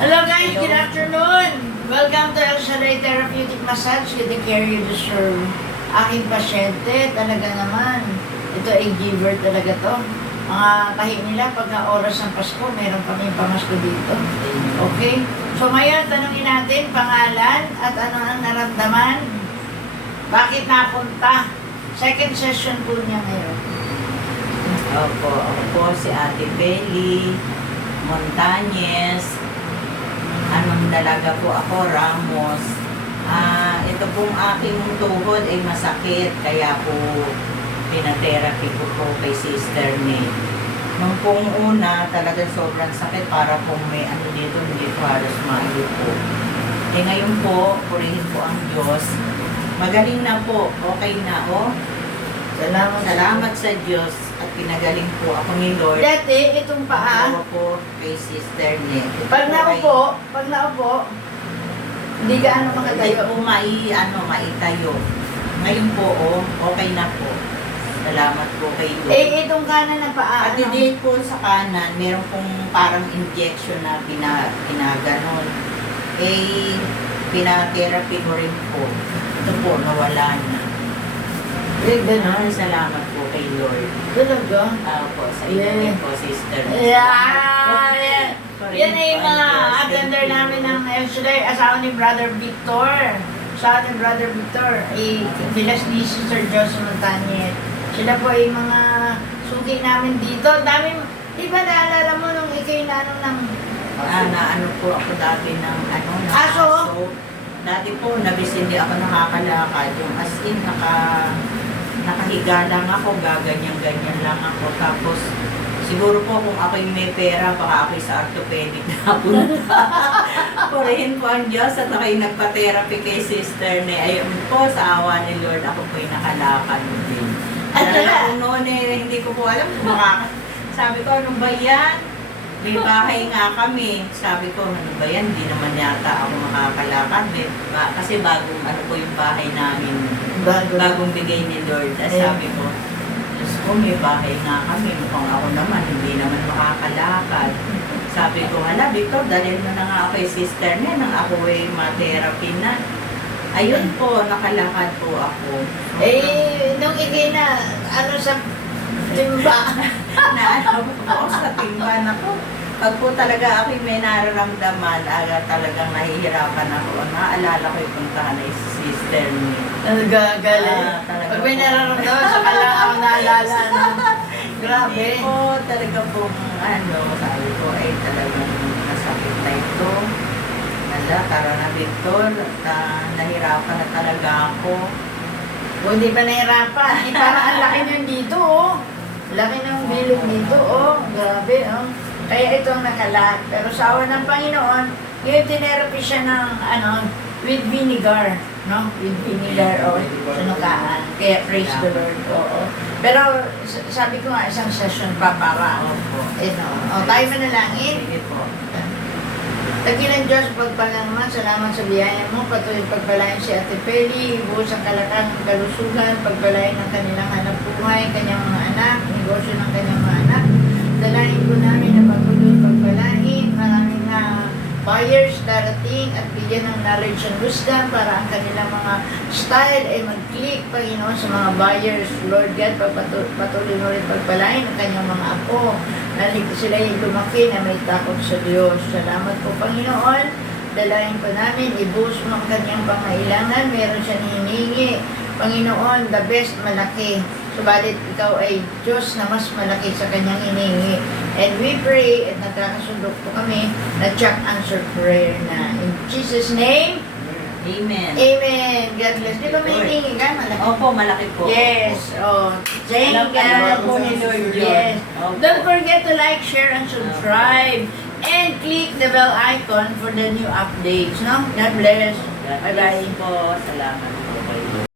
Hello guys, good afternoon! Welcome to El Shaddai Therapeutic Massage with the care you deserve. Aking pasyente, talaga naman. Ito ay giver talaga to. Mga tahi nila, pagka oras ng Pasko, meron kami pamasko dito. Okay? So ngayon, tanungin natin, pangalan at ano ang naramdaman? Bakit napunta? Second session po niya ngayon. Opo, ako po si Ate Beli Montañez. Anong dalaga po ako, Ramos. Ito pong aking tuhod ay masakit, kaya po pinatherapy ko po kay Sister May. Nung pong una, talagang sobrang sakit, para pong may ano dito, hindi ko halos maiupo. Ngayon po, purihin po ang Diyos. Magaling na po, okay na oh. Salamat sa Diyos at pinagaling po ako ni Lord. Dati, itong paa, Ako po kay Sister May. pag naupo, hindi gaano Hindi makatayo. po maitayo. Ngayon po, okay na po. Salamat po kay Lord. Itong kanan ng paa, At hindi po sa kanan, meron pong parang injection na pinaganon. Pinatherapy ko rin po. Ito po, nawala na. Salamat po kay Lord. Talaga? Po, sa inyo po, Sister. Yeah. Yan ay yung mga attender namin ng El Shaddai, asawa ni Brother Victor. Asawa ni Brother Victor, bilas ni Sister Josie Montañez. Sila po ay mga suki namin dito. Dami, di ba naalala mo nung ikay na ng... Ano po ako dati ng Aso? Dati po, nabis hindi ako nakakalakad. Yung as in, nakahiga lang ako, gaganyan-ganyan lang ako. Tapos, siguro po kung ako'y may pera, baka ako'y sa orthopedic na punta. Purihin po ang Diyos at ako'y nagpa-therapy kay Sister May. Ayun po, sa awa ni Lord, ako po'y nakalakad din. At saka, noon hindi ko po alam kung sabi ko, ano ba yan? May bahay nga kami. Sabi ko, ano ba yan? Hindi naman yata ako makakalakad. Kasi bagong ano po yung bahay namin. Bagong bigay ni Lord. Sabi ko, Diyos ko, may bahay nga kami. Mukhang ako naman, hindi naman makakalakad. Sabi ko, hala, Victor, dalhin mo na nga ako kay Sister May nang ako ay ma-therapy na. Ayun po, nakalakad po ako. nung ikay na, sa timba. Ako sa timban ako. Pag po talaga ako may nararamdaman, talagang nahihirapan ako. Naalala ko yung puntahan na si Sister May. Galing. Pag may nararamdaman, saka lang ako naalala. Grabe. Po, talaga pong sabi ko ay talagang nasakit na ito. Tara na Victor, nahirapan na talaga ako. Hindi pa nahirapan. Parang ang laki nyo dito, Laki ng bilog dito, Grabe, Kaya ito ang nakalat. Pero sa awa ng Panginoon, ngayon tinerapy siya ng, with vinegar, With vinegar, sa nukaan. Kaya praise the Lord, Pero sabi ko nga, isang session pa para, tayo manalangin. Sige po. Tagilan Diyos, pagpalaman, salamat sa biyaya mo, patuloy pagpalain si Ate Peli, buhos ang kalakang kalusugan, pagpalain ng kanilang hanap buhay, kanyang mga anak, negosyo ng kanyang mga anak. Dalahin po namin na patuloy pagpalain, maraming buyers darating at bigyan ng knowledge and wisdom para ang kanilang mga style ay mag-click, Panginoon, sa mga buyers. Lord God, patuloy mo rin pagpalain ang kanyang mga apo. Sila yung lumaki na may takot sa Diyos. Salamat po, Panginoon. Dalahin po namin, i-boost mo ang kanyang pangailangan. Meron siya hinihingi. Panginoon, the best, malaki. Subalit ikaw ay Diyos na mas malaki sa kanyang hinihingi. And we pray, at nagkakasundok po kami, na check answer prayer na. In Jesus' name, Amen. Amen. God bless. Di ba may hinihingi ka? Malaki. Opo, malaki po. Yes. Thank Alam po ni Lord yun. Yes. Opo. Don't forget to like, share, and subscribe. And click the bell icon for the new updates. God bless. God Bye-bye. bless po. Salamat.